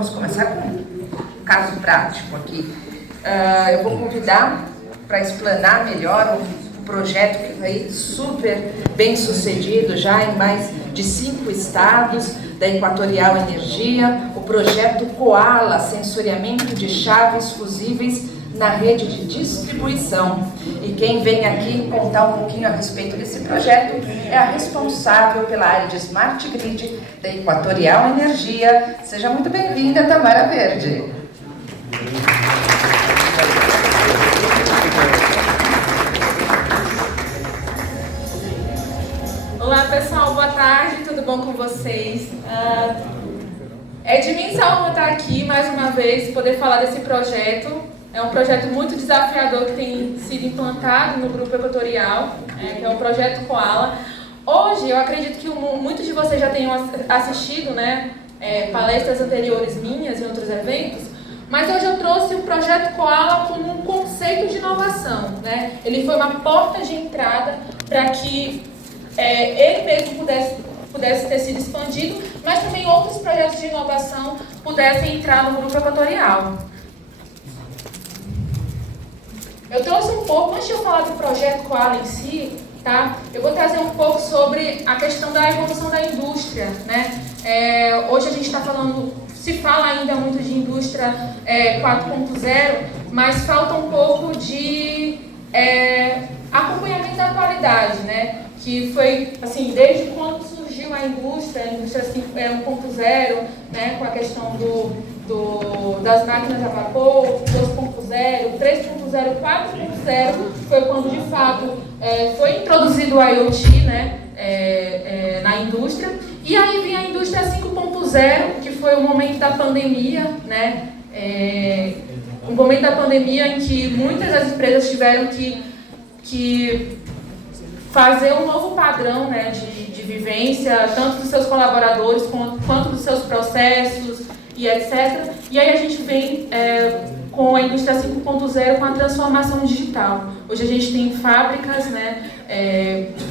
vamos começar com um caso prático aqui. Eu vou convidar para explanar melhor o projeto que foi super bem sucedido já em mais de 5 estados da Equatorial Energia, o projeto Koala, sensoriamento de chaves fusíveis na rede de distribuição. E quem vem aqui contar um pouquinho a respeito desse projeto é a responsável pela área de Smart Grid da Equatorial Energia. Seja muito bem-vinda, Tamara Verde. Olá pessoal, boa tarde, tudo bom com vocês? É de imensa honra estar aqui mais uma vez, poder falar desse projeto. É um projeto muito desafiador que tem sido implantado no Grupo Equatorial, que é o projeto Koala. Hoje eu acredito que muitos de vocês já tenham assistido, palestras anteriores minhas em outros eventos, mas hoje eu trouxe o projeto Koala como um conceito de inovação. Ele foi uma porta de entrada para que ele mesmo pudesse ter sido expandido, mas também outros projetos de inovação pudessem entrar no Grupo Equatorial. Eu trouxe um pouco, antes de eu falar do projeto Koala em si, eu vou trazer um pouco sobre a questão da evolução da indústria. Hoje a gente está falando, se fala ainda muito de indústria 4.0, mas falta um pouco de acompanhamento da atualidade, que foi, assim, desde quando surgiu a indústria 1.0, com a questão das máquinas a vapor, 2.0, 3.0, 4.0, foi quando, de fato, foi introduzido o IoT, na indústria. E aí vem a indústria 5.0, que foi o momento da pandemia, o momento da pandemia em que muitas das empresas tiveram que fazer um novo padrão de vivência, tanto dos seus colaboradores quanto dos seus processos e etc. E aí a gente vem com a indústria 5.0 com a transformação digital. Hoje a gente tem fábricas,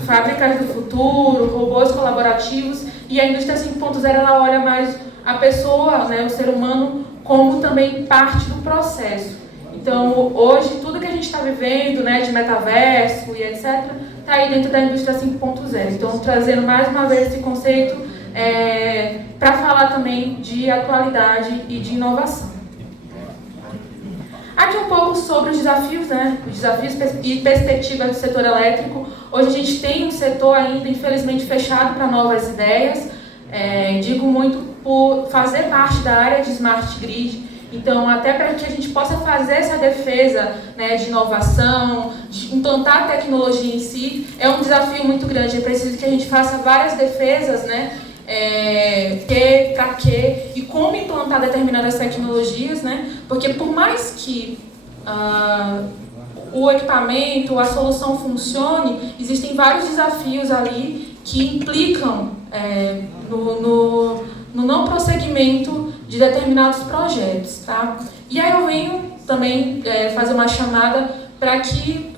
fábricas do futuro, robôs colaborativos, e a indústria 5.0 ela olha mais a pessoa, o ser humano, como também parte do processo. Então, hoje, tudo que a gente está vivendo, de metaverso e etc., está aí dentro da indústria 5.0. Então, trazendo mais uma vez esse conceito para falar também de atualidade e de inovação. Aqui um pouco sobre os desafios, os desafios e perspectivas do setor elétrico. Hoje a gente tem um setor ainda, infelizmente, fechado para novas ideias. Digo muito por fazer parte da área de Smart Grid. Então, até para que a gente possa fazer essa defesa de inovação, de implantar a tecnologia em si, é um desafio muito grande. É preciso que a gente faça várias defesas, para quê e como implantar determinadas tecnologias, porque por mais que o equipamento, a solução funcione, existem vários desafios ali que implicam no não prosseguimento de determinados projetos, E aí eu venho também fazer uma chamada para que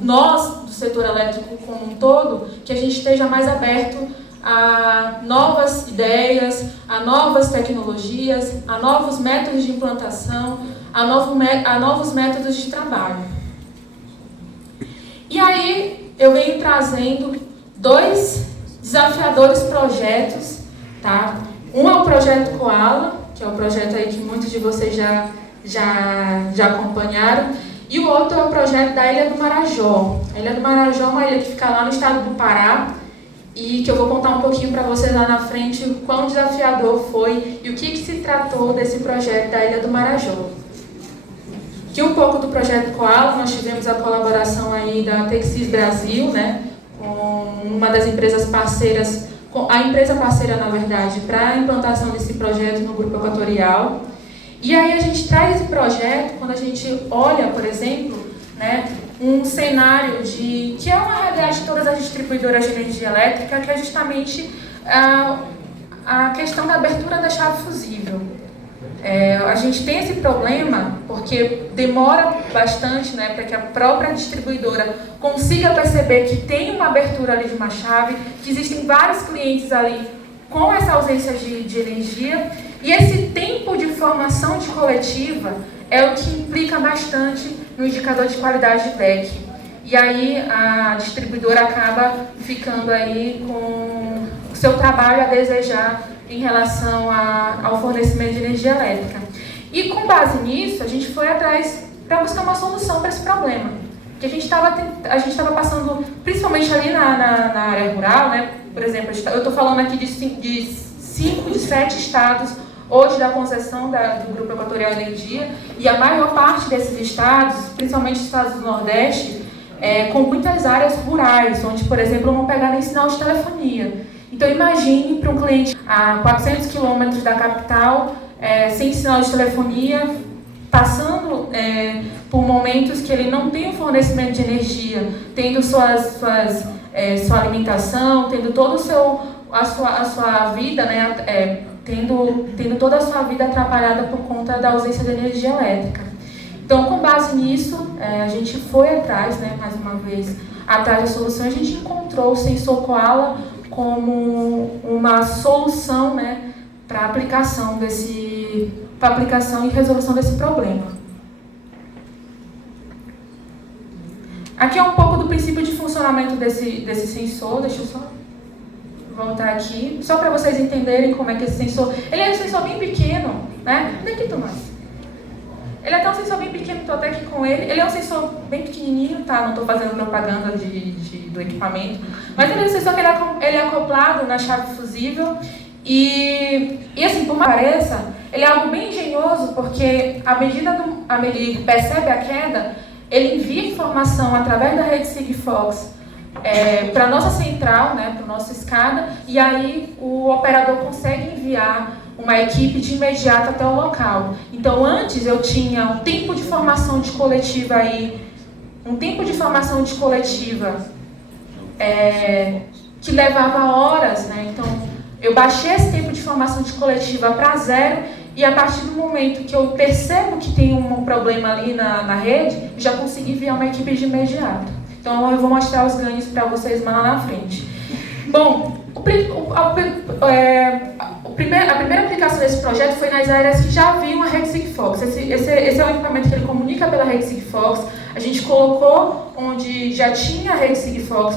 nós, do setor elétrico como um todo, que a gente esteja mais aberto a novas ideias, a novas tecnologias, a novos métodos de implantação, a novos métodos de trabalho. E aí eu venho trazendo 2 desafiadores projetos, Um é o projeto Koala, que é o projeto aí que muitos de vocês já acompanharam, e o outro é o projeto da Ilha do Marajó. A Ilha do Marajó é uma ilha que fica lá no estado do Pará, e que eu vou contar um pouquinho para vocês lá na frente o quão desafiador foi e o que se tratou desse projeto da Ilha do Marajó. Aqui um pouco do projeto Koala, nós tivemos a colaboração aí da Texis Brasil, com uma das empresas parceiras, a empresa parceira, na verdade, para a implantação desse projeto no Grupo Equatorial. E aí a gente traz esse projeto, quando a gente olha, por exemplo, um cenário que é uma realidade de todas as distribuidoras de energia elétrica, que é justamente a questão da abertura da chave fusível. A gente tem esse problema porque demora bastante para que a própria distribuidora consiga perceber que tem uma abertura ali de uma chave, que existem vários clientes ali com essa ausência de energia, E esse tempo de formação de coletiva é o que implica bastante no indicador de qualidade de DEC. E aí a distribuidora acaba ficando aí com o seu trabalho a desejar em relação ao fornecimento de energia elétrica. E com base nisso, a gente foi atrás para buscar uma solução para esse problema. Que a gente estava passando, principalmente ali na área rural, né? Por exemplo, eu estou falando aqui de 5 de 7 estados hoje da concessão do Grupo Equatorial Energia, e a maior parte desses estados, principalmente os estados do Nordeste, com muitas áreas rurais, onde, por exemplo, não pegar nem sinal de telefonia. Então, imagine para um cliente a 400 quilômetros da capital, sem sinal de telefonia, passando por momentos que ele não tem o fornecimento de energia, tendo sua alimentação, tendo toda a sua vida, né, tendo toda a sua vida atrapalhada por conta da ausência de energia elétrica. Então, com base nisso, a gente foi atrás, né, mais uma vez, atrás da solução. A gente encontrou o sensor Koala como uma solução, né, para aplicação e resolução desse problema. Aqui é um pouco do princípio de funcionamento desse sensor. Deixa eu só voltar aqui, só para vocês entenderem como é que esse sensor... Ele é um sensor bem pequeno, né? Vem aqui, Tomás. Ele é até um sensor bem pequeno, estou até aqui com ele. Ele é um sensor bem pequenininho, tá? Não estou fazendo propaganda do equipamento. Mas ele é um sensor que ele é acoplado na chave fusível. E assim, por mais que pareça, ele é algo bem engenhoso, porque à medida ele percebe a queda, ele envia informação através da rede Sigfox para a nossa central, né, para a nossa escada, e aí o operador consegue enviar uma equipe de imediato até o local. Então, antes eu tinha um tempo de formação de coletiva que levava horas, né? Então, eu baixei esse tempo de formação de coletiva para 0, e a partir do momento que eu percebo que tem um problema ali na rede, eu já consegui enviar uma equipe de imediato. Então, eu vou mostrar os ganhos para vocês mais lá na frente. Bom, a primeira aplicação desse projeto foi nas áreas que já haviam a rede Sigfox. Esse é o equipamento que ele comunica pela rede Sigfox. A gente colocou onde já tinha a rede Sigfox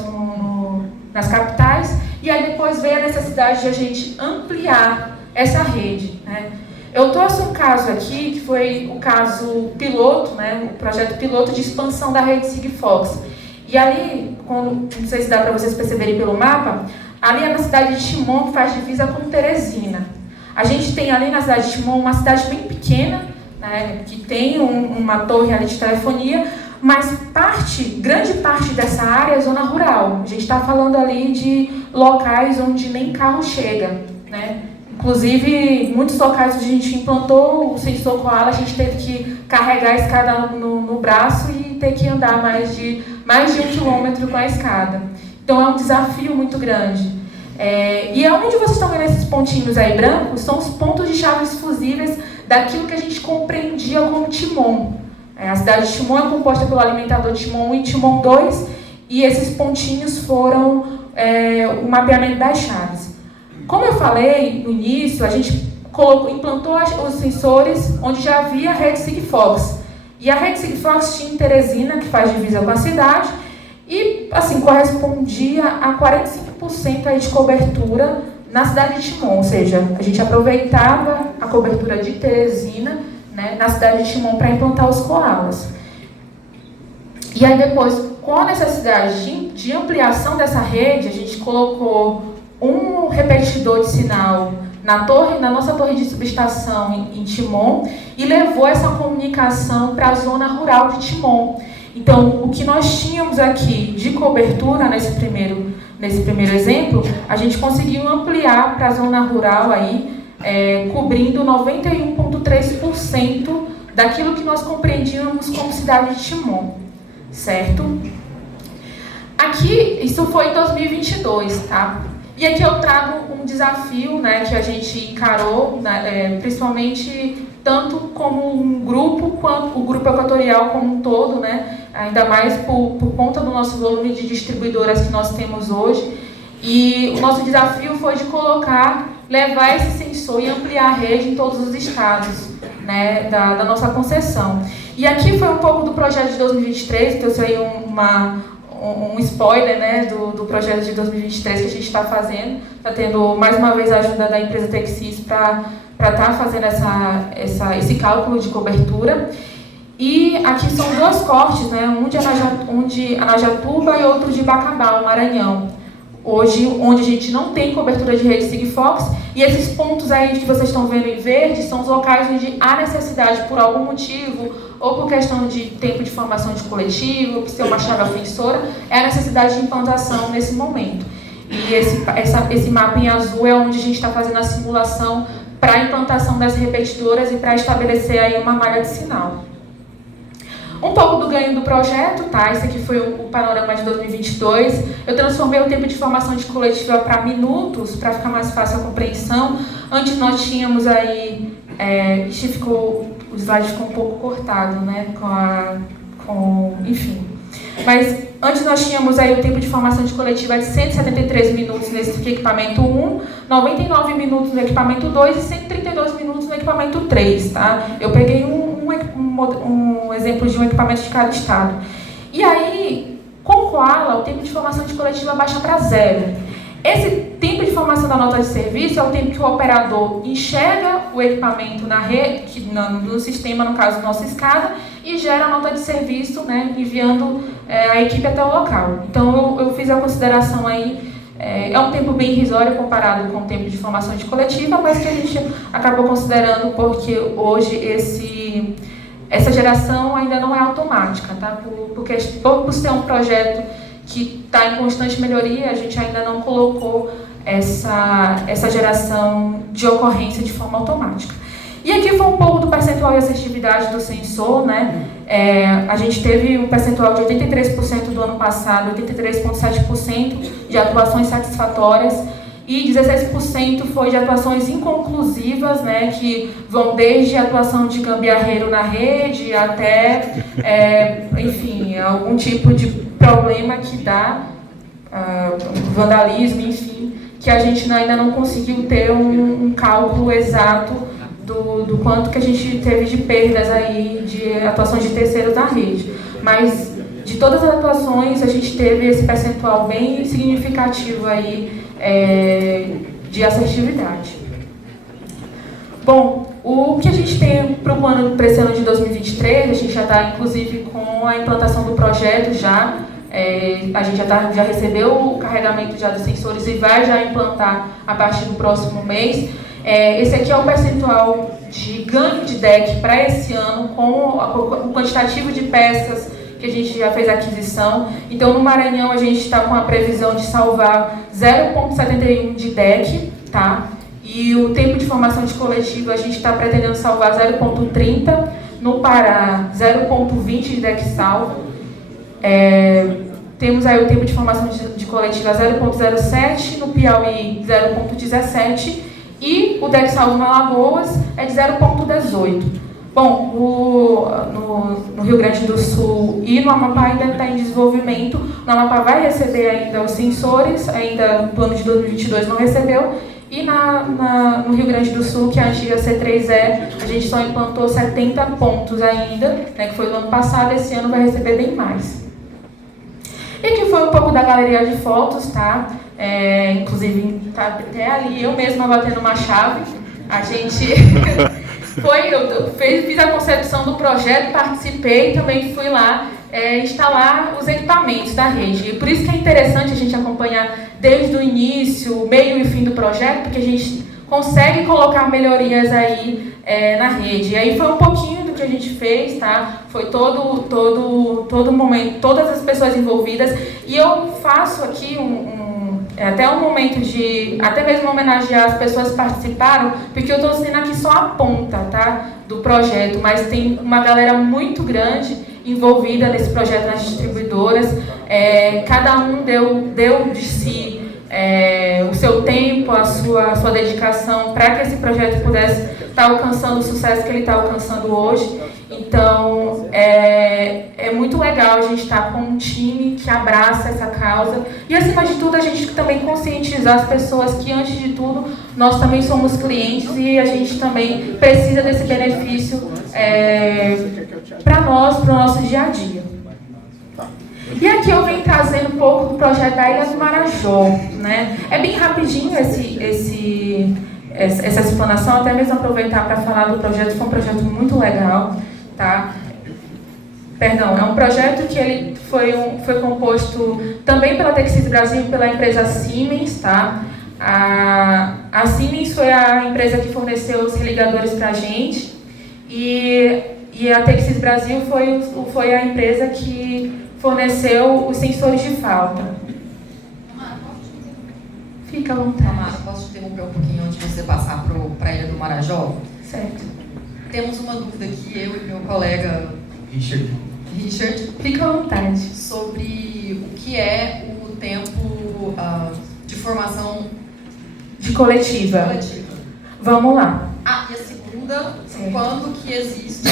nas capitais, e aí depois veio a necessidade de a gente ampliar essa rede, né? Eu trouxe um caso aqui, que foi o caso piloto, né, o projeto piloto de expansão da rede Sigfox. E ali, não sei se dá para vocês perceberem pelo mapa, ali é na cidade de Timon, que faz divisa com Teresina. A gente tem ali na cidade de Timon uma cidade bem pequena, né, que tem uma torre ali de telefonia, mas grande parte dessa área é zona rural. A gente está falando ali de locais onde nem carro chega, né? Inclusive, muitos locais onde a gente implantou o sensor Koala, a gente teve que carregar a escada no braço e ter que andar mais de 1 quilômetro com a escada. Então, é um desafio muito grande. E aonde vocês estão vendo esses pontinhos aí brancos, são os pontos de chaves fusíveis daquilo que a gente compreendia como Timon. A cidade de Timon é composta pelo alimentador Timon 1 e Timon 2, e esses pontinhos foram o mapeamento das chaves. Como eu falei no início, a gente implantou os sensores onde já havia a rede Sigfox. E a rede Sigfox tinha em Teresina, que faz divisa com a cidade, e assim, correspondia a 45% aí de cobertura na cidade de Timon. Ou seja, a gente aproveitava a cobertura de Teresina, né, na cidade de Timon para implantar os koalas. E aí depois, com a necessidade de ampliação dessa rede, a gente colocou um repetidor de sinal na nossa torre de subestação em Timon, e levou essa comunicação para a zona rural de Timon. Então, o que nós tínhamos aqui de cobertura nesse primeiro exemplo, a gente conseguiu ampliar para a zona rural aí, cobrindo 91,3% daquilo que nós compreendíamos como cidade de Timon, certo? Aqui, isso foi em 2022, tá? E aqui eu trago um desafio, né, que a gente encarou, né, principalmente tanto como um grupo, quanto o Grupo Equatorial como um todo, né, ainda mais por conta do nosso volume de distribuidoras que nós temos hoje. E o nosso desafio foi de colocar levar esse sensor e ampliar a rede em todos os estados, né, da nossa concessão. E aqui foi um pouco do projeto de 2023, que eu sei um spoiler, né, do projeto de 2023 que a gente está fazendo. Está tendo, mais uma vez, a ajuda da empresa Texis para estar fazendo esse cálculo de cobertura. E aqui são 2 cortes, né, um de Anajatuba e outro de Bacabal, Maranhão. Hoje, onde a gente não tem cobertura de rede Sigfox, e esses pontos aí que vocês estão vendo em verde são os locais onde há necessidade, por algum motivo, ou por questão de tempo de formação de coletivo, por ser uma chave ofensora, é a necessidade de implantação nesse momento. E esse mapa em azul é onde a gente está fazendo a simulação para a implantação das repetidoras e para estabelecer aí uma malha de sinal. Um pouco do ganho do projeto, tá? Esse aqui foi o panorama de 2022. Eu transformei o tempo de formação de coletiva para minutos, para ficar mais fácil a compreensão. Antes nós tínhamos aí... o slide ficou um pouco cortado, né? Enfim. Mas antes nós tínhamos aí o tempo de formação de coletiva de 173 minutos nesse equipamento 1, 99 minutos no equipamento 2 e 132 minutos no equipamento 3, tá? Eu peguei um exemplo de um equipamento de cada estado. E aí, com o Koala, o tempo de formação de coletiva baixa para 0. Esse tempo de formação da nota de serviço é o tempo que o operador enxerga o equipamento na rede, no sistema, no caso, nossa escada, e gera a nota de serviço, né, enviando a equipe até o local. Então, eu fiz a consideração aí, é um tempo bem irrisório comparado com o tempo de formação de coletiva, mas que a gente acabou considerando porque hoje essa geração ainda não é automática, tá? Por ser um projeto que está em constante melhoria, a gente ainda não colocou essa geração de ocorrência de forma automática. E aqui foi um pouco do percentual de assertividade do sensor, né? A gente teve um percentual de 83% do ano passado, 83,7% de atuações satisfatórias, e 16% foi de atuações inconclusivas, né, que vão desde a atuação de gambiarreiro na rede até, enfim, algum tipo de problema que dá, vandalismo, enfim, que a gente ainda não conseguiu ter um cálculo exato do quanto que a gente teve de perdas aí, de atuações de terceiros na rede. Mas, de todas as atuações, a gente teve esse percentual bem significativo aí, de assertividade. Bom, o que a gente tem para o ano, para esse ano de 2023, a gente já está, inclusive, com a implantação do projeto já, a gente já recebeu o carregamento já dos sensores e vai já implantar a partir do próximo mês. Esse aqui é o percentual de ganho de DEC para esse ano, com o quantitativo de peças que a gente já fez a aquisição. Então, no Maranhão, a gente está com a previsão de salvar 0,71 de DEC, tá? E o tempo de formação de coletiva, a gente está pretendendo salvar 0,30. No Pará, 0,20 de DEC salvo. Temos aí o tempo de formação de coletiva 0,07, no Piauí, 0,17. E o DEC salvo na Alagoas é de 0,18. Bom, no Rio Grande do Sul e no Amapá ainda está em desenvolvimento. No Amapá vai receber ainda os sensores, ainda no ano de 2022 não recebeu. E no Rio Grande do Sul, que é a antiga C3E, a gente só implantou 70 pontos ainda, né, que foi no ano passado, esse ano vai receber bem mais. E aqui foi um pouco da galeria de fotos, tá? Inclusive, tá até ali, eu mesma batendo uma chave. A gente... eu fiz a concepção do projeto, participei e também fui lá instalar os equipamentos da rede. E por isso que é interessante a gente acompanhar desde o início, o meio e o fim do projeto, porque a gente consegue colocar melhorias aí na rede. E aí foi um pouquinho do que a gente fez, tá? Foi todo momento, todas as pessoas envolvidas. E eu faço aqui até um momento de, até mesmo homenagear as pessoas que participaram, porque eu estou sendo aqui só a ponta, tá, do projeto, mas tem uma galera muito grande envolvida nesse projeto nas distribuidoras. Cada um deu de si o seu tempo, a sua dedicação para que esse projeto pudesse está alcançando o sucesso que ele está alcançando hoje. Então, é muito legal a gente estar com um time que abraça essa causa e, acima de tudo, a gente também conscientizar as pessoas que, antes de tudo, nós também somos clientes e a gente também precisa desse benefício para nós, para o nosso dia a dia. E aqui eu venho trazendo um pouco do projeto da Ilha do Marajó, né? É bem rapidinho essa explanação, até mesmo aproveitar para falar do projeto. Foi um projeto muito legal, tá? Perdão, é um projeto que ele foi composto também pela Texis Brasil e pela empresa Siemens, tá? A Siemens foi a empresa que forneceu os religadores para a gente e a Texis Brasil foi a empresa que forneceu os sensores de falta. Fica à vontade. Amara, posso te interromper um pouquinho antes de você passar para a Ilha do Marajó? Certo. Temos uma dúvida aqui, eu e meu colega Richard, Fica à vontade. sobre o que é o tempo de formação De coletiva. Vamos lá. E a segunda, Certo. quando que existe,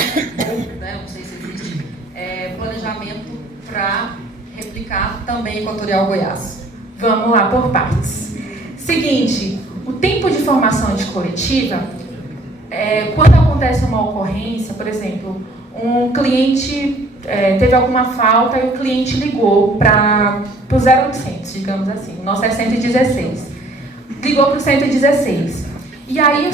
ou, né, não sei se existe, planejamento para replicar também Equatorial Goiás? Vamos lá, por partes. Seguinte, o tempo de formação de coletiva, quando acontece uma ocorrência, por exemplo, um cliente teve alguma falta e o cliente ligou para o 0800, digamos assim, o nosso é 116. Ligou para o 116. E aí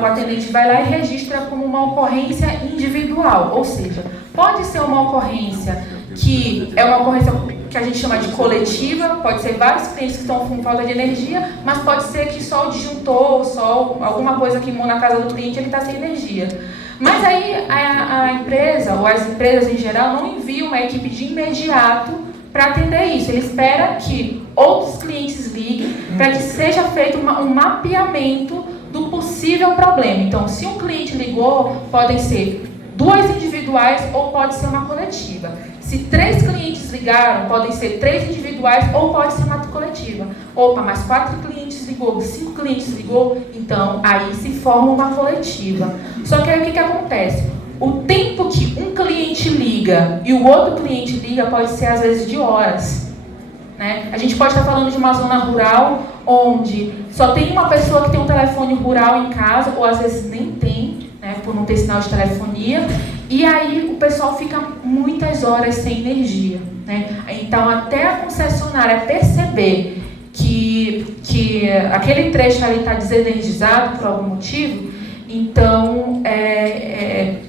o atendente vai lá e registra como uma ocorrência individual, ou seja, pode ser uma ocorrência que é uma ocorrência que a gente chama de coletiva, pode ser vários clientes que estão com falta de energia, mas pode ser que só o disjuntor, só alguma coisa queimou na casa do cliente, ele está sem energia. Mas aí a empresa, ou as empresas em geral, não enviam uma equipe de imediato para atender isso. Ele espera que outros clientes liguem para que seja feito um mapeamento do possível problema. Então, se um cliente ligou, podem ser 2 individuais ou pode ser uma coletiva. Se 3 clientes ligaram, podem ser 3 individuais ou pode ser uma coletiva. Opa, mas 4 clientes ligou, 5 clientes ligou, então aí se forma uma coletiva. Só que aí o que acontece? O tempo que um cliente liga e o outro cliente liga pode ser às vezes de horas. Né? A gente pode estar falando de uma zona rural onde só tem uma pessoa que tem um telefone rural em casa, ou às vezes nem tem, né, por não ter sinal de telefonia, e aí o pessoal fica muitas horas sem energia. Né? Então, até a concessionária perceber que aquele trecho ali está desenergizado por algum motivo, então,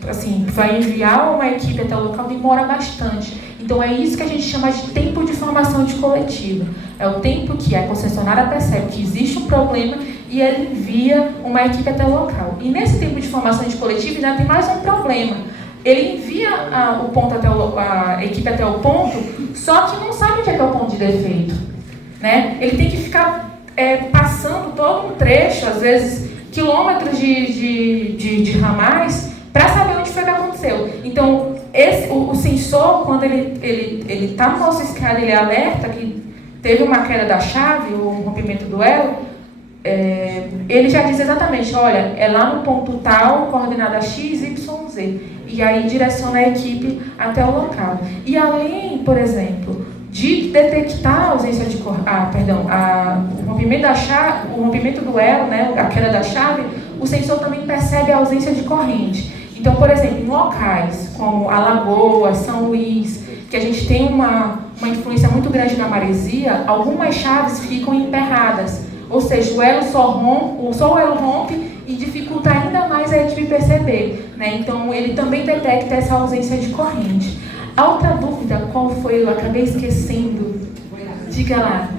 assim, vai enviar uma equipe até o local, demora bastante. Então, é isso que a gente chama de tempo de formação de coletiva. É o tempo que a concessionária percebe que existe um problema e ele envia uma equipe até o local. E nesse tempo de formação de coletiva ainda tem mais um problema. Ele envia a equipe até o ponto, só que não sabe onde é que é o ponto de defeito. Né? Ele tem que ficar passando todo um trecho, às vezes quilômetros de ramais, para saber onde foi que aconteceu. Então, o sensor, quando ele está no nosso escada, ele alerta que teve uma queda da chave, ou um rompimento do elo, ele já diz exatamente, olha, é lá no ponto tal, coordenada X, Y, Z. E aí direciona a equipe até o local. E além, por exemplo, de detectar a ausência de o rompimento da chave, o rompimento do elo, né, a queda da chave, o sensor também percebe a ausência de corrente. Então, por exemplo, em locais como Alagoas, São Luís, que a gente tem uma influência muito grande na maresia, algumas chaves ficam emperradas. Ou seja, o elo só o elo rompe e dificulta ainda mais a equipe perceber. Né? Então, ele também detecta essa ausência de corrente. A outra dúvida, qual foi? Eu acabei esquecendo. Diga lá.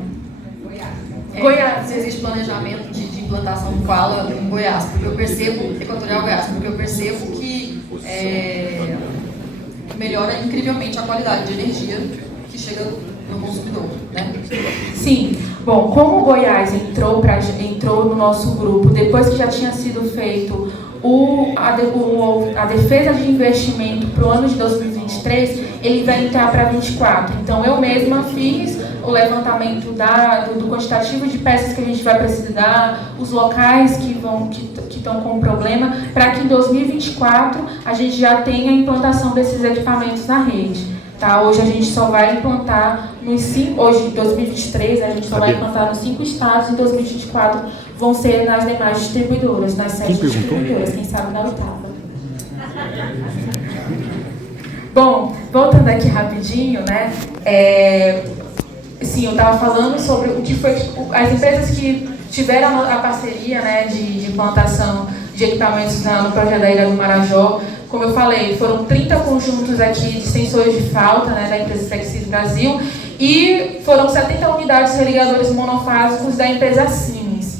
Goiás. Se existe planejamento de implantação do Koala em Goiás, porque eu percebo, Equatorial Goiás, porque eu percebo que melhora incrivelmente a qualidade de energia que chega no consumidor, né? Sim. Bom, como o Goiás entrou no nosso grupo depois que já tinha sido feito a defesa de investimento para o ano de 2023, ele vai entrar para 24. Então, eu mesma fiz o levantamento do quantitativo de peças que a gente vai precisar, os locais que estão com problema, para que em 2024 a gente já tenha a implantação desses equipamentos na rede. Tá? Hoje a gente só vai implantar hoje em 2023, a gente só vai implantar nos 5 estados, em 2024 vão ser nas demais distribuidoras, nas 7 distribuidoras, quem sabe na 8ª. Bom, voltando aqui rapidinho, né? Sim, eu estava falando sobre o que foi as empresas que tiveram a parceria, né, de implantação de equipamentos no projeto da Ilha do Marajó. Como eu falei, foram 30 conjuntos aqui de sensores de falta, né, da empresa Flexis Brasil, e foram 70 unidades de religadores monofásicos da empresa Siemens.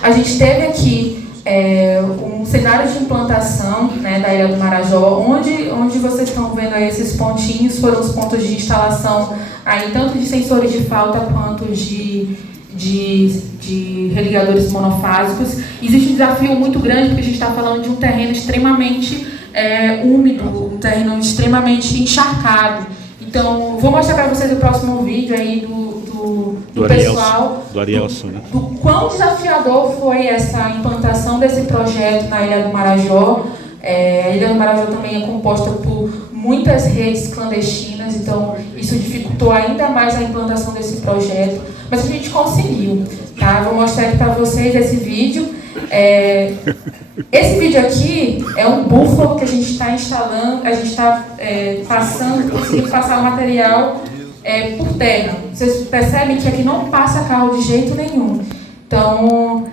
A gente teve aqui um cenário de implantação, né, da Ilha do Marajó, onde vocês estão vendo aí esses pontinhos, foram os pontos de instalação aí, tanto de sensores de falta quanto de religadores monofásicos. Existe um desafio muito grande, porque a gente está falando de um terreno extremamente úmido, um terreno extremamente encharcado. Então, vou mostrar para vocês o próximo vídeo aí do pessoal, do Arielson, né? do quão desafiador foi essa implantação desse projeto na Ilha do Marajó. A Ilha do Marajó também é composta por muitas redes clandestinas, então isso dificultou ainda mais a implantação desse projeto, mas a gente conseguiu, tá? Vou mostrar aqui para vocês esse vídeo. Esse vídeo aqui é um búfalo que a gente está instalando, a gente está conseguindo passar o material por terra. Vocês percebem que aqui não passa carro de jeito nenhum. Então,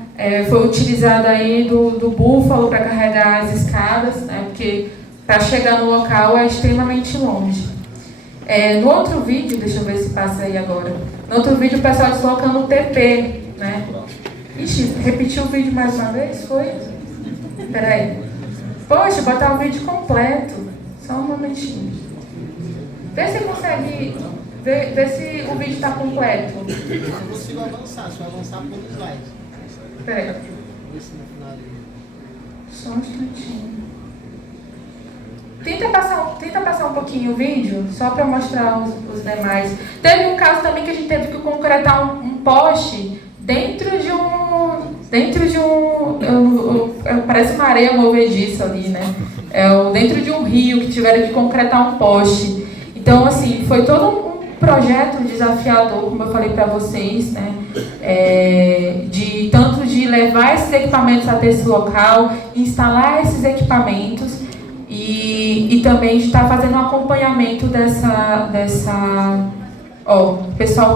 foi utilizado aí do búfalo para carregar as escadas, né, porque para chegar no local é extremamente longe. No outro vídeo, deixa eu ver se passa aí agora. No outro vídeo o pessoal deslocando o TP, né? Ixi, repetiu o vídeo mais uma vez? Foi? Peraí. Poxa, botar o vídeo completo. Só um momentinho. Vê se consegue. Vê se o vídeo está completo. Eu não consigo avançar, só avançar por um slide. Peraí. Só um instantinho. Tenta passar um pouquinho o vídeo, só para mostrar os demais. Teve um caso também que a gente teve que concretar um poste dentro de um parece uma areia movediça ali, né? Dentro de um rio que tiveram que concretar um poste. Então, assim, foi todo um projeto desafiador, como eu falei para vocês, né? Tanto de levar esses equipamentos até esse local, instalar esses equipamentos e também estar fazendo um acompanhamento o pessoal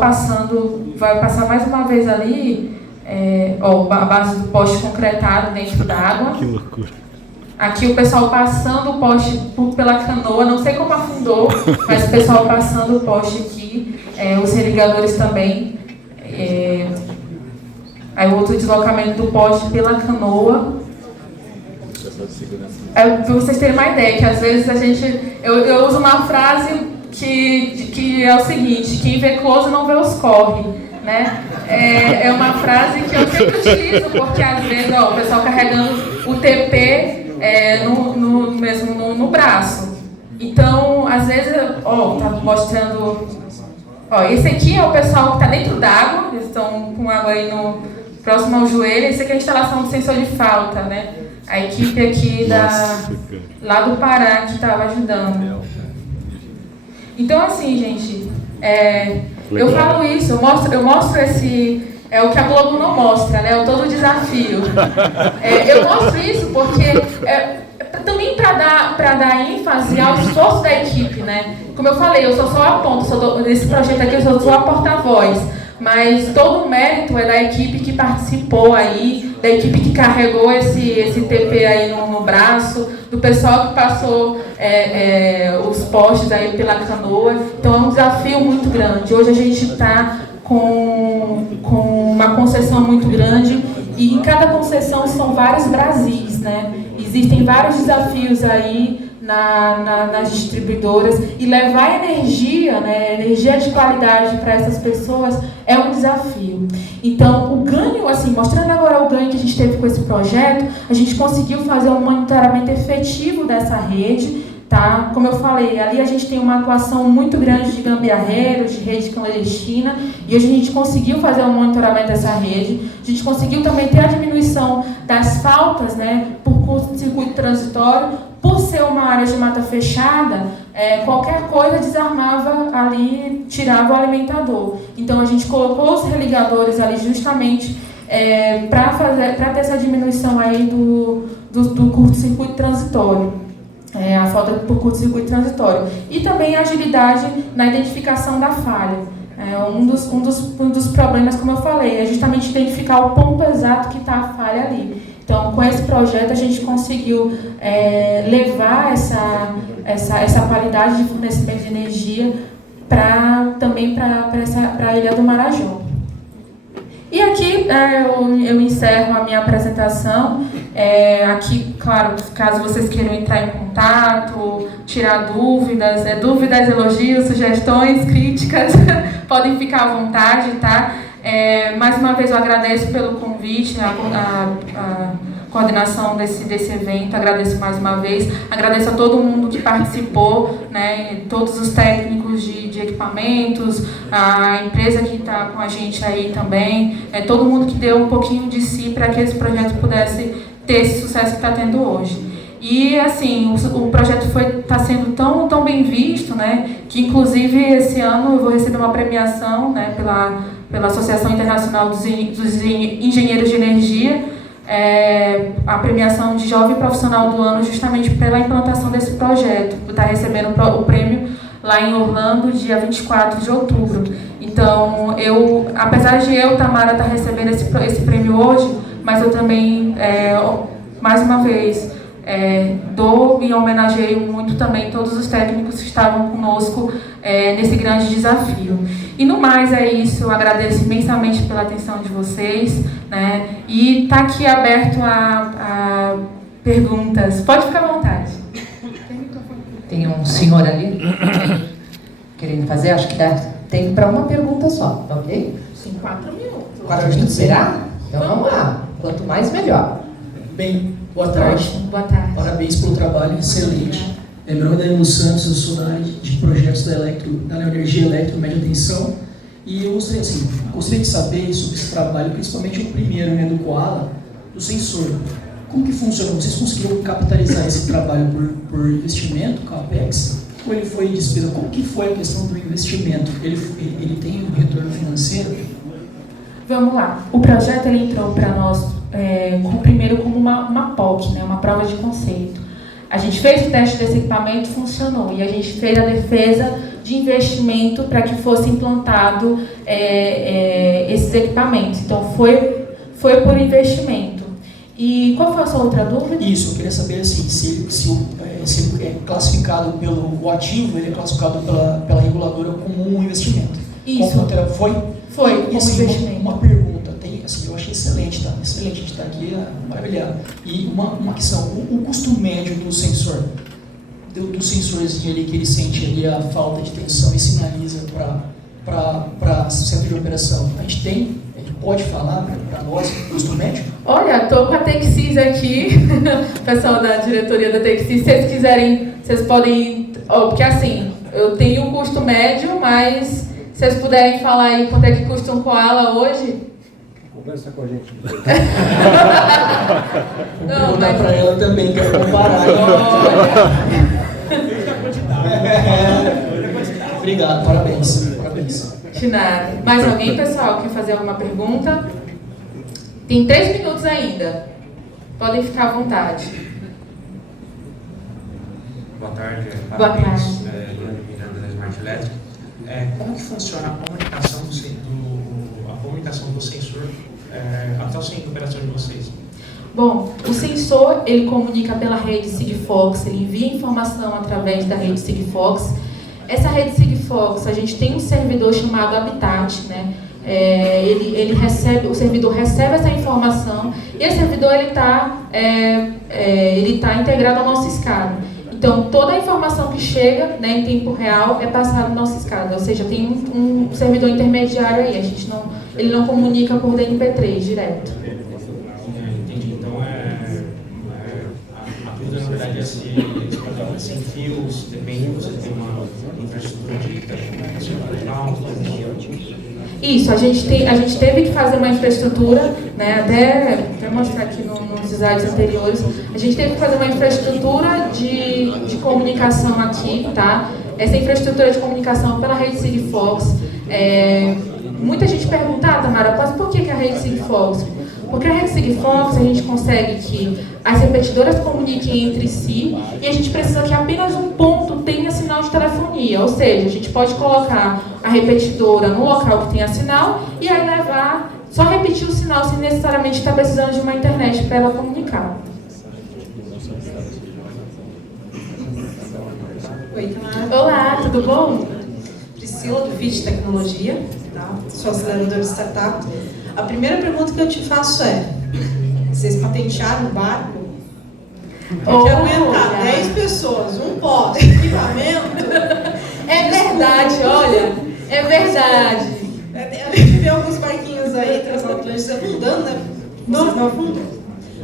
vai passar mais uma vez ali, a base do poste concretado dentro d'água. Que loucura. Aqui o pessoal passando o poste pela canoa, não sei como afundou, mas o pessoal passando o poste aqui, os religadores também. Aí o outro deslocamento do poste pela canoa. Para vocês terem uma ideia, que às vezes eu uso uma frase que é o seguinte: quem vê close não vê os corre, né? É uma frase que eu sempre utilizo, porque às vezes o pessoal carregando o TP no braço. Então, às vezes, tá mostrando. Esse aqui é o pessoal que está dentro d'água, eles estão com água aí próximo ao joelho. Esse aqui é a instalação do sensor de falta, né? A equipe aqui lá do Pará que estava ajudando. Então, assim, gente, eu falo isso, eu mostro esse. É o que a Globo não mostra, né? Todo o desafio. Eu mostro isso porque também para dar ênfase ao esforço da equipe, né? Como eu falei, eu só aponto, nesse projeto aqui eu só sou a porta-voz, mas todo o mérito é da equipe que participou aí, da equipe que carregou esse TP aí no braço, do pessoal que passou os postes aí pela canoa. Então é um desafio muito grande. Hoje a gente está com uma concessão muito grande e em cada concessão são vários Brasis, né? Existem vários desafios aí nas distribuidoras e levar energia, né, energia de qualidade para essas pessoas é um desafio. Então, o ganho, assim, mostrando agora o ganho que a gente teve com esse projeto, a gente conseguiu fazer um monitoramento efetivo dessa rede, tá? tá? Como eu falei, ali a gente tem uma atuação muito grande de gambiarreiros, de rede clandestina, e hoje a gente conseguiu fazer um monitoramento dessa rede, a gente conseguiu também ter a diminuição das faltas, né, por curto-circuito transitório. Por ser uma área de mata fechada, qualquer coisa desarmava ali, tirava o alimentador. Então a gente colocou os religadores ali justamente para ter essa diminuição aí do curto-circuito transitório. A falta por curto-circuito transitório. E também a agilidade na identificação da falha. Um dos problemas, como eu falei, é justamente identificar o ponto exato que está a falha ali. Então, com esse projeto, a gente conseguiu levar essa qualidade de fornecimento de energia também para a Ilha do Marajó. E aqui eu encerro a minha apresentação. Aqui, claro, caso vocês queiram entrar em contato, tirar dúvidas, elogios, sugestões, críticas, podem ficar à vontade, tá? Mais uma vez eu agradeço pelo convite, a coordenação desse evento, agradeço mais uma vez, agradeço a todo mundo que participou, né, todos os técnicos de equipamentos, a empresa que está com a gente aí também, todo mundo que deu um pouquinho de si para que esse projeto pudesse ter esse sucesso que está tendo hoje. E, assim, o projeto está sendo tão bem visto, né, que, inclusive, esse ano eu vou receber uma premiação, né, pela Associação Internacional dos Engenheiros de Energia, a premiação de Jovem Profissional do Ano, justamente pela implantação desse projeto. Está recebendo o prêmio lá em Orlando, dia 24 de outubro. Então, apesar de Tamara, estar recebendo esse prêmio hoje, mas eu também, mais uma vez, dou e homenageio muito também todos os técnicos que estavam conosco nesse grande desafio. E no mais é isso, eu agradeço imensamente pela atenção de vocês, né? E está aqui aberto a perguntas. Pode ficar à vontade. Tem um senhor ali querendo fazer, acho que dá tempo para uma pergunta só, tá ok? Sim, 4 minutos. 4 minutos, será? Então vamos lá, quanto mais melhor. Bem, boa tarde. Boa tarde. Parabéns pelo trabalho excelente. Meu nome é Danilo Santos, eu sou da área de projetos da Neoenergia Elétrica Média Tensão. E eu gostaria de saber sobre esse trabalho, principalmente o primeiro, né, do Koala, do sensor. Como que funciona? Vocês conseguiram capitalizar esse trabalho por investimento, CAPEX? Ou ele foi despesa? Como que foi a questão do investimento? Ele tem um retorno financeiro? Vamos lá. O projeto ele entrou para nós primeiro como uma POC, né, uma prova de conceito. A gente fez o teste desse equipamento, funcionou, e a gente fez a defesa de investimento para que fosse implantado esses equipamentos. Então, foi por investimento. E qual foi a sua outra dúvida? Isso, eu queria saber assim, se é classificado o ativo, ele é classificado pela reguladora como um investimento. Isso. Foi como assim, investimento. Uma pergunta, eu achei excelente, tá? Excelente, a gente está aqui maravilhado. E uma questão, o custo médio do sensor, do sensorzinho ali que ele sente ali a falta de tensão e sinaliza para centro de operação, a gente pode falar para nós o custo médio? Olha, estou com a Texis aqui, pessoal da diretoria da Texis, se vocês quiserem, vocês podem, porque assim, eu tenho um custo médio, mas se vocês puderem falar aí quanto é que custa um Koala hoje? Conversa com a gente. Não, vou dar para ela também, quero comparar. Obrigado, parabéns. De nada. Mais alguém, pessoal, quer fazer alguma pergunta? Tem 3 minutos ainda. Podem ficar à vontade. Boa tarde. Boa tarde. Miranda da Smart Electric. Como que funciona a comunicação do sensor até o centro de operação de vocês? Bom, o sensor, ele comunica pela rede Sigfox, ele envia informação através da rede Sigfox. Essa rede Sigfox, a gente tem um servidor chamado Habitat, né? O servidor recebe essa informação e esse servidor ele tá integrado ao nosso SCADA. Então, toda a informação que chega, né, em tempo real é passada no nosso SCADA, ou seja, tem um servidor intermediário aí, ele não comunica por DNP3 direto. Entendi. Então, a dúvida, na verdade, verdade, esse programa sem fios, depende, você tem uma infraestrutura de telecomunicação regional, Isso, a gente teve que fazer uma infraestrutura, né, até mostrar aqui nos slides anteriores, a gente teve que fazer uma infraestrutura de comunicação aqui, tá? Essa infraestrutura de comunicação pela rede Sigfox. Muita gente pergunta, Tamara, mas por que a rede Sigfox? Porque a rede Sigfox a gente consegue que as repetidoras comuniquem entre si e a gente precisa que apenas um ponto tenha sinal de telefonia, ou seja, a gente pode colocar a repetidora no local que tenha sinal e aí levar, só repetir o sinal sem necessariamente estar precisando de uma internet para ela comunicar. Oi, Tamara. Olá, tudo bom? Priscila, do FIT Tecnologia, tá? Sou aceleradora de startup. A primeira pergunta que eu te faço é: vocês patentearam o barco? Porque aguentar 10 pessoas, um poste, equipamento... É verdade, olha, é verdade. A gente vê alguns barquinhos aí, transatlânticos afundando, né? Vocês não afundam.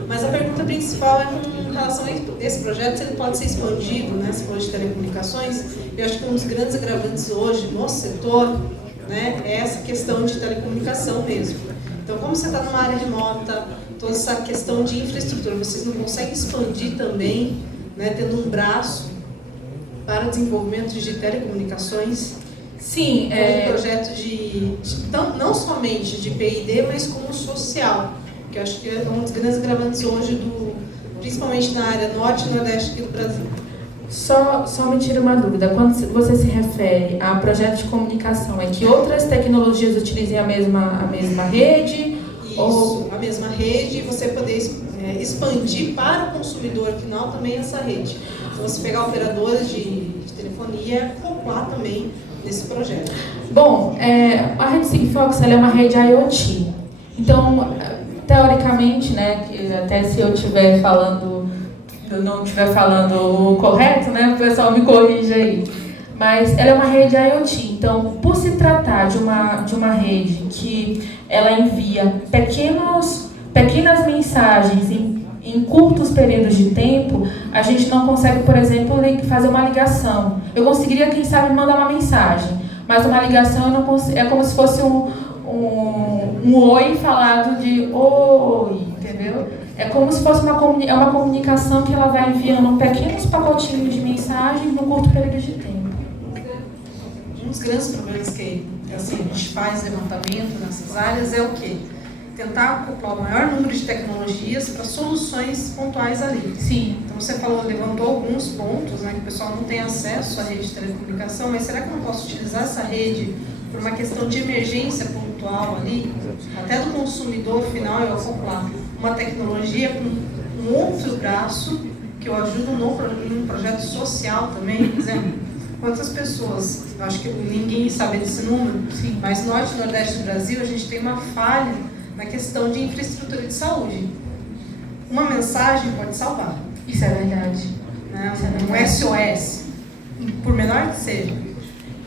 Mas a pergunta principal é com relação a esse projeto, se ele pode ser expandido, né? Se for de telecomunicações. Eu acho que um dos grandes agravantes hoje no setor, né, é essa questão de telecomunicação mesmo. Então, como você está numa área remota, toda essa questão de infraestrutura, vocês não conseguem expandir também, né, tendo um braço para o desenvolvimento de telecomunicações? Sim, um projeto então, não somente de P&D, mas como social, que eu acho que é um dos grandes agravantes hoje, principalmente na área norte e nordeste aqui do Brasil. Só me tira uma dúvida, quando você se refere a projeto de comunicação, é que outras tecnologias utilizem a mesma rede? Isso, a mesma rede, e você poder expandir para o consumidor final também essa rede. Então, você pegar operadoras de telefonia e acoplar também nesse projeto. Bom, a rede Sigfox ela é uma rede IoT. Então, teoricamente, né, até se eu não estiver falando o correto, né, o pessoal me corrige aí. Mas ela é uma rede IoT, então, por se tratar de uma rede que ela envia pequenas mensagens em curtos períodos de tempo, a gente não consegue, por exemplo, fazer uma ligação. Eu conseguiria, quem sabe, mandar uma mensagem, mas uma ligação eu não consigo, é como se fosse um oi falado de oi, entendeu? É como se fosse uma comunicação que ela vai enviando pequenos pacotinhos de mensagens num curto período de tempo. Um dos grandes problemas que assim, a gente faz levantamento nessas áreas é o quê? Tentar acoplar o maior número de tecnologias para soluções pontuais ali. Sim. Então você levantou alguns pontos, né, que o pessoal não tem acesso à rede de telecomunicação, mas será que eu não posso utilizar essa rede por uma questão de emergência pontual ali, até do consumidor final, eu acoplar uma tecnologia com um outro braço que eu ajudo num projeto social também, por exemplo, quantas pessoas, eu acho que ninguém sabe desse número, sim, mas no norte e nordeste do Brasil a gente tem uma falha na questão de infraestrutura de saúde. Uma mensagem pode salvar. Isso é verdade. Né? Um SOS, por menor que seja.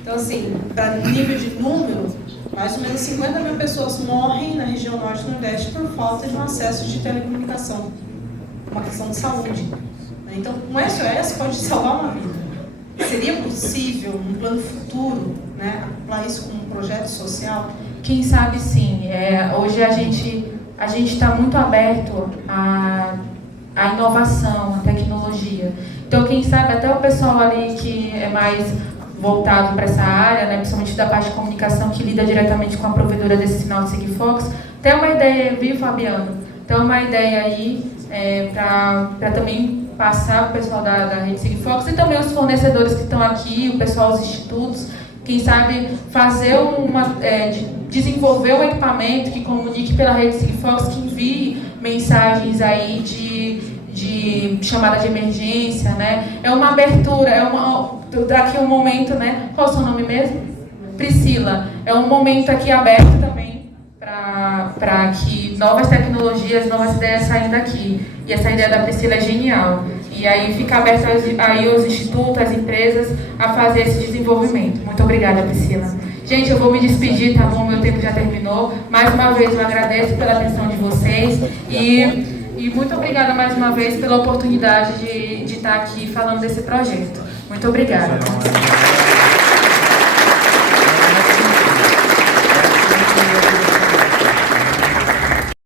Então, assim, para nível de número, mais ou menos 50 mil pessoas morrem na região norte e nordeste por falta de um acesso de telecomunicação. Uma questão de saúde. Então, um SOS pode salvar uma vida. Seria possível, num plano futuro, né, acoplar isso com um projeto social? Quem sabe sim. Hoje a gente está muito aberto à inovação, à tecnologia. Então, quem sabe até o pessoal ali que é mais voltado para essa área, né, principalmente da parte de comunicação, que lida diretamente com a provedora desse sinal de Sigfox, tem uma ideia, viu, Fabiano? Tem uma ideia aí para também passar para o pessoal da rede Sigfox e também os fornecedores que estão aqui, o pessoal dos institutos, quem sabe fazer desenvolver um equipamento que comunique pela rede Sigfox, que envie mensagens aí de chamada de emergência, né? É uma abertura, daqui um momento, né? Qual é o seu nome mesmo? Priscila. É um momento aqui aberto também para que novas tecnologias, novas ideias saiam daqui. E essa ideia da Priscila é genial. E aí fica aberto aí os institutos, as empresas a fazer esse desenvolvimento. Muito obrigada, Priscila. Gente, eu vou me despedir, tá bom? Meu tempo já terminou. Mais uma vez eu agradeço pela atenção de vocês e E muito obrigada mais uma vez pela oportunidade de estar aqui falando desse projeto. Muito obrigada.